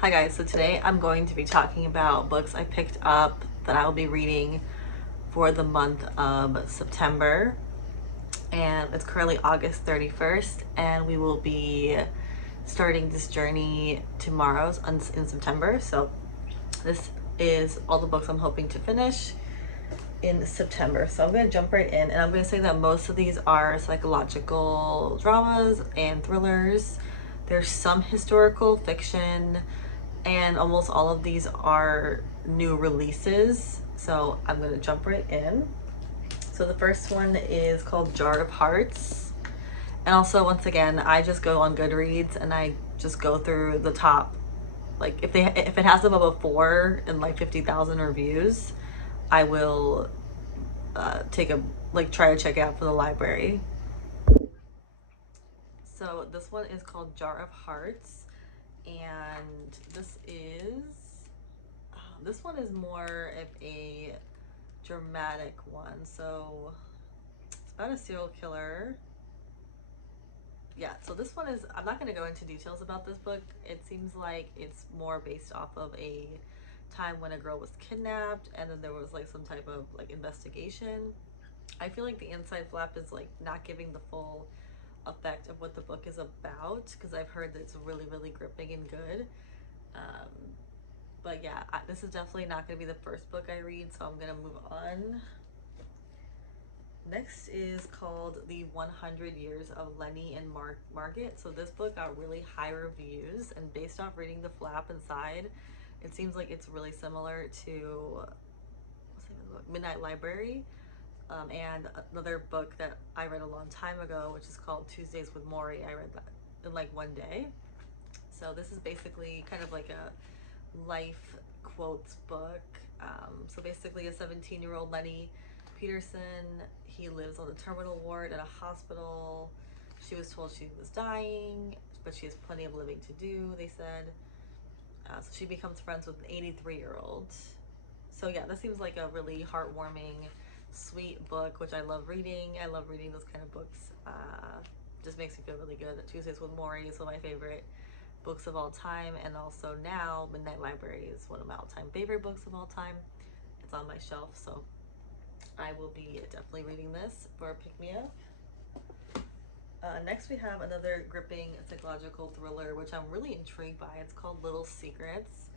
Hi guys, so today I'm going to be talking about books I picked up that I will be reading for the month of September. And it's currently August 31st, and we will be starting this journey tomorrow in September. So this is all the books I'm hoping to finish in September. So I'm going to jump right in, and I'm going to say that most of these are psychological dramas and thrillers. There's some historical fiction, and almost all of these are new releases. So I'm going to jump right in. So the first one is called Jar of Hearts. And also, once again, I just go on Goodreads and I just go through the top, like if it has above a 4 and like 50,000 reviews, I will try to check it out for the library. So this one is called Jar of Hearts, and this one is more of a dramatic one. So it's about a serial killer. Yeah, so this one is, I'm not going to go into details about this book. It seems like it's more based off of a time when a girl was kidnapped, and then there was like some type of like investigation. I feel like the inside flap is like not giving the full effect of what the book is about, because I've heard that it's really, really gripping and good. But yeah, this is definitely not going to be the first book I read, so I'm going to move on. Next is called The 100 Years of Lenny and Margaret. So this book got really high reviews, and based off reading the flap inside, it seems like it's really similar to Midnight Library, and another book that I read a long time ago, which is called Tuesdays with Morrie. I read that in like one day. So this is basically kind of like a life quotes book. So basically a 17-year-old Lenny Peterson, he lives on the terminal ward at a hospital. She was told she was dying, but she has plenty of living to do, they said. So she becomes friends with an 83-year-old. So yeah, this seems like a really heartwarming, sweet book, which I love reading. I love reading those kind of books. Just makes me feel really good. Tuesdays with Morrie is one of my favorite books of all time, and also now Midnight Library is one of my all-time favorite books of all time. It's on my shelf, so I will be definitely reading this for a pick-me-up. Next we have another gripping psychological thriller, which I'm really intrigued by. It's called Little Secrets.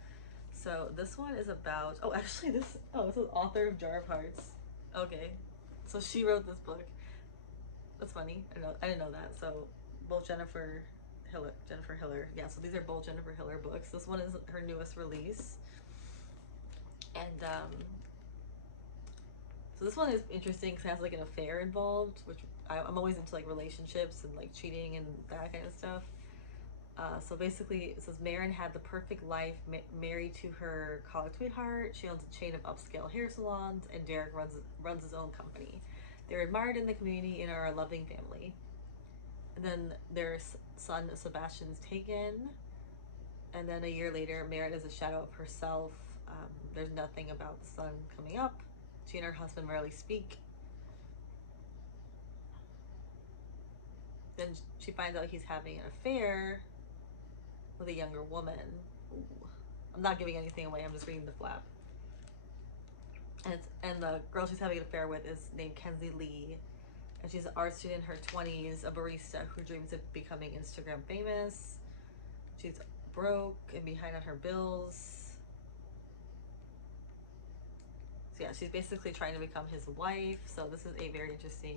So this one is about, this is the author of Jar of Hearts. Okay, so she wrote this book. That's funny. I didn't know that. So both Jennifer Hiller. Yeah, so these are both Jennifer Hiller books. This one is her newest release. And so this one is interesting because it has like an affair involved, which I'm always into like relationships and like cheating and that kind of stuff. So basically it says Marin had the perfect life, married to her college sweetheart. She owns a chain of upscale hair salons, and Derek runs his own company. They're admired in the community and are a loving family. And then their son Sebastian's taken, and then a year later Marin is a shadow of herself. There's nothing about the son coming up. She and her husband rarely speak. Then she finds out he's having an affair with a younger woman. Ooh. I'm not giving anything away, I'm just reading the flap. And the girl she's having an affair with is named Kenzie Lee, and she's an art student in her 20s, a barista who dreams of becoming Instagram famous. She's broke and behind on her bills. So yeah, she's basically trying to become his wife. So this is a very interesting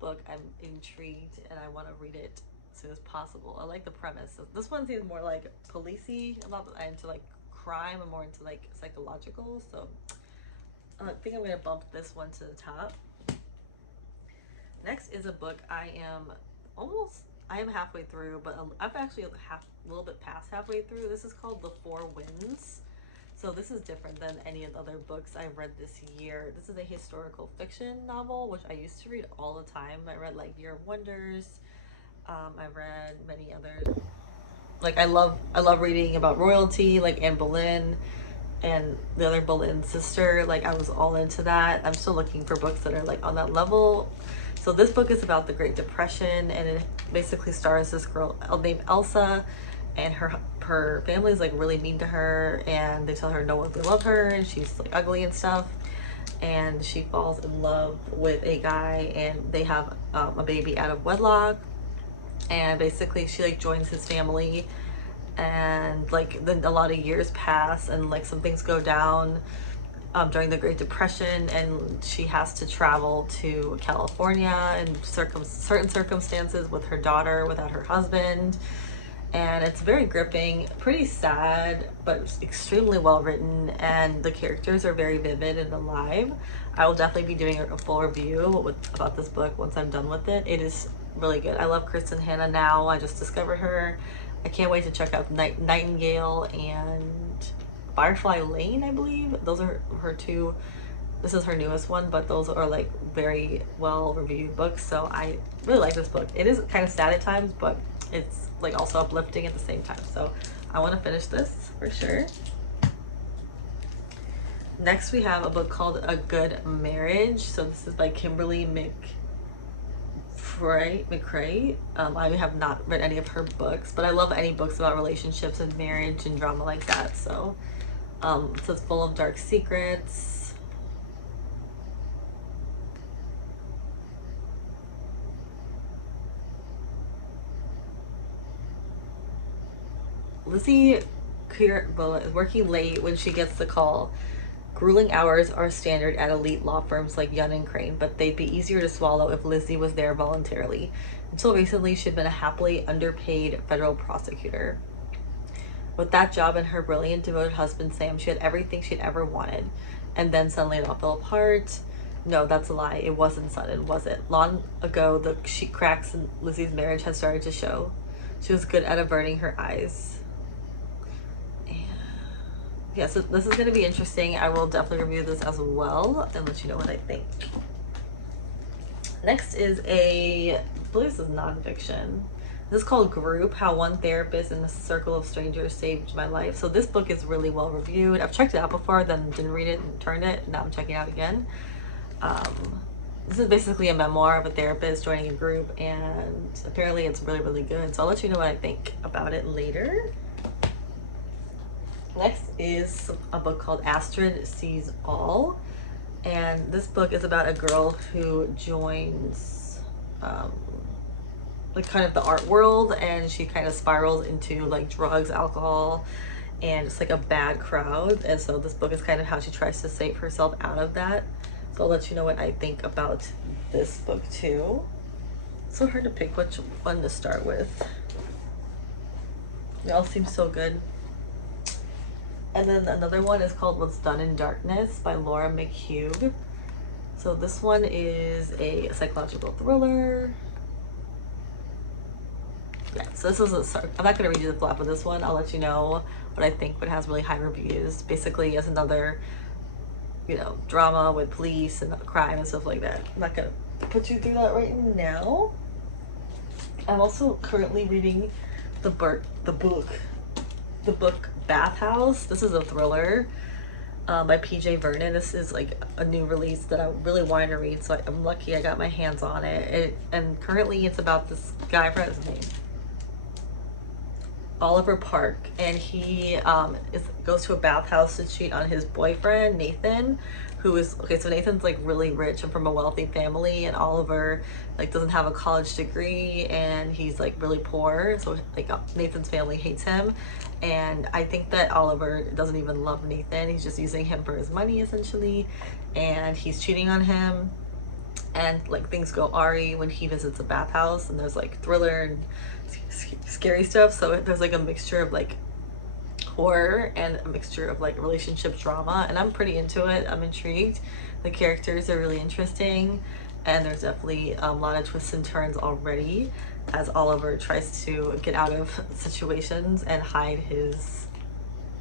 book. I'm intrigued and I want to read it as soon as possible. I like the premise. So this one seems more like policey. I'm not into like crime. I'm more into like psychological. So I think I'm going to bump this one to the top. Next is a book I am halfway through, but I've actually a little bit past halfway through. This is called The Four Winds. So this is different than any of the other books I've read this year. This is a historical fiction novel, which I used to read all the time. I read like Year of Wonders. I've read many others. Like I love reading about royalty, like Anne Boleyn and the other Boleyn sister. Like I was all into that. I'm still looking for books that are like on that level. So this book is about the Great Depression, and it basically stars this girl named Elsa, and her family's like really mean to her, and they tell her no one they love her and she's like ugly and stuff. And she falls in love with a guy, and they have a baby out of wedlock. And basically she like joins his family, and like then a lot of years pass, and like some things go down during the Great Depression, and she has to travel to California in certain circumstances with her daughter without her husband. And it's very gripping, pretty sad, but extremely well written, and the characters are very vivid and alive. I will definitely be doing a full review about this book once I'm done with it. It is really good. I love Kristen Hanna now. I just discovered her. I can't wait to check out Nightingale and Firefly Lane, I believe. Those are her two. This is her newest one, but those are like very well reviewed books. So I really like this book. It is kind of sad at times, but it's like also uplifting at the same time. So I want to finish this for sure. Next we have a book called A Good Marriage. So this is by Kimberly McCrae. I have not read any of her books, but I love any books about relationships and marriage and drama like that. So it says full of dark secrets. Lizzie is working late when she gets the call. Grueling hours are standard at elite law firms like Young and Crane, but they'd be easier to swallow if Lizzie was there voluntarily. Until recently, she'd been a happily underpaid federal prosecutor. With that job and her brilliant, devoted husband, Sam, she had everything she'd ever wanted. And then suddenly it all fell apart. No, that's a lie. It wasn't sudden, was it? Long ago, the cracks in Lizzie's marriage had started to show. She was good at averting her eyes. Yeah, so this is going to be interesting. I will definitely review this as well and let you know what I think. Next is I believe this is nonfiction. This is called Group, How One Therapist in a Circle of Strangers Saved My Life. So this book is really well reviewed. I've checked it out before, then didn't read it and turned it. Now I'm checking it out again. This is basically a memoir of a therapist joining a group, and apparently it's really, really good. So I'll let you know what I think about it later. Next is a book called Astrid Sees All, and this book is about a girl who joins like kind of the art world, and she kind of spirals into like drugs, alcohol, and it's like a bad crowd. And so this book is kind of how she tries to save herself out of that. So I'll let you know what I think about this book too. It's so hard to pick which one to start with. They all seem so good. And then another one is called What's Done in Darkness by Laura McHugh. So this one is a psychological thriller. Yeah, so this is I'm not going to read you the plot for this one. I'll let you know what I think, but it has really high reviews. Basically, it's another, you know, drama with police and crime and stuff like that. I'm not going to put you through that right now. I'm also currently reading the book Bathhouse. This is a thriller by PJ Vernon. This is like a new release that I really wanted to read, so I'm lucky I got my hands on it. And currently it's about this guy, I forgot his name, Oliver Park, and he goes to a bathhouse to cheat on his boyfriend Nathan, who is so Nathan's like really rich and from a wealthy family, and Oliver like doesn't have a college degree, and he's like really poor, so like Nathan's family hates him. And I think that Oliver doesn't even love Nathan. He's just using him for his money essentially, and he's cheating on him, and like things go awry when he visits a bathhouse, and there's like thriller and scary stuff. So there's like a mixture of like horror and a mixture of like relationship drama, and I'm pretty into it. I'm intrigued. The characters are really interesting, and there's definitely a lot of twists and turns already as Oliver tries to get out of situations and hide his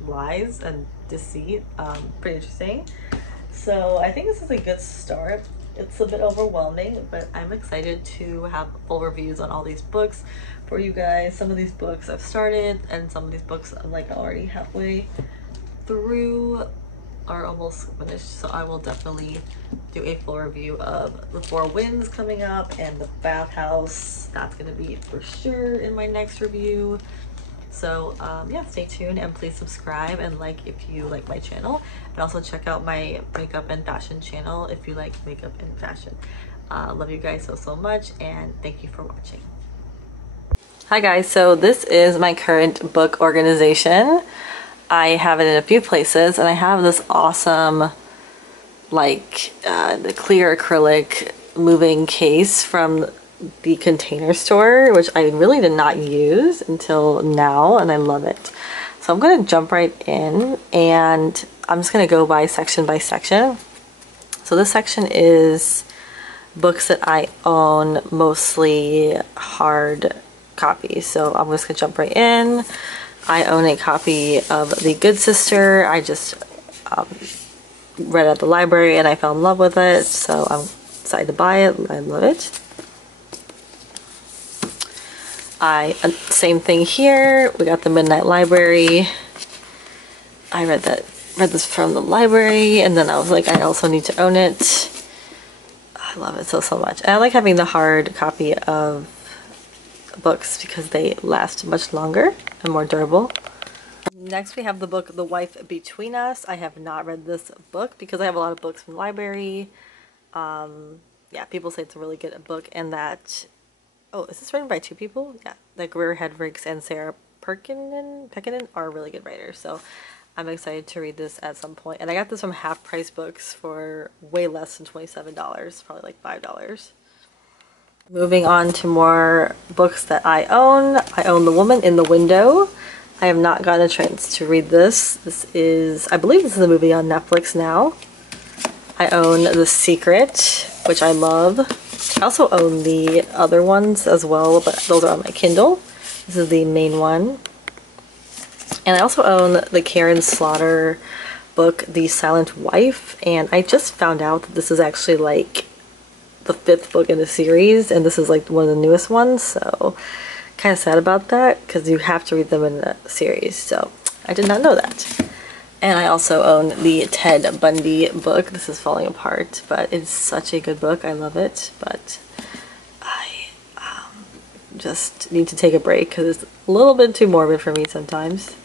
lies and deceit. Pretty interesting. So I think this is a good start. It's a bit overwhelming, but I'm excited to have full reviews on all these books for you guys. Some of these books I've started, and some of these books I'm like already halfway through, are almost finished. So I will definitely do a full review of The Four Winds coming up, and The Bathhouse. That's gonna be for sure in my next review. So yeah, stay tuned and please subscribe and like if you like my channel, and also check out my makeup and fashion channel if you like makeup and fashion. Love you guys so much, and thank you for watching. Hi guys, so this is my current book organization. I have it in a few places, and I have this awesome like the clear acrylic moving case from the Container Store, which I really did not use until now, and I love it. So I'm going to jump right in, and I'm just going to go by section. So this section is books that I own, mostly hard copies. So I'm just going to jump right in. I own a copy of The Good Sister. I just read at the library and I fell in love with it, so I'm excited to buy it. I love it. Same thing here. We got the Midnight Library. I read this from the library, and then I was like, I also need to own it. I love it so much. And I like having the hard copy of books because they last much longer and more durable. Next we have the book The Wife Between Us. I have not read this book because I have a lot of books from the library. Yeah, people say it's a really good book, and that, oh, is this written by two people? Yeah, that Greer Hedrigs and Sarah Pekkanen are really good writers, so I'm excited to read this at some point. And I got this from Half Price Books for way less than $27, probably like $5. Moving on to more books that I own. I own The Woman in the Window. I have not gotten a chance to read this. This is, I believe this is a movie on Netflix now. I own The Secret, which I love. I also own the other ones as well, but those are on my Kindle. This is the main one. And I also own the Karen Slaughter book, The Silent Wife, and I just found out that this is actually like the 5th book in the series, and this is like one of the newest ones, so kind of sad about that because you have to read them in a series, so I did not know that. And I also own the Ted Bundy book. This is falling apart, but it's such a good book. I love it, but I just need to take a break because it's a little bit too morbid for me sometimes.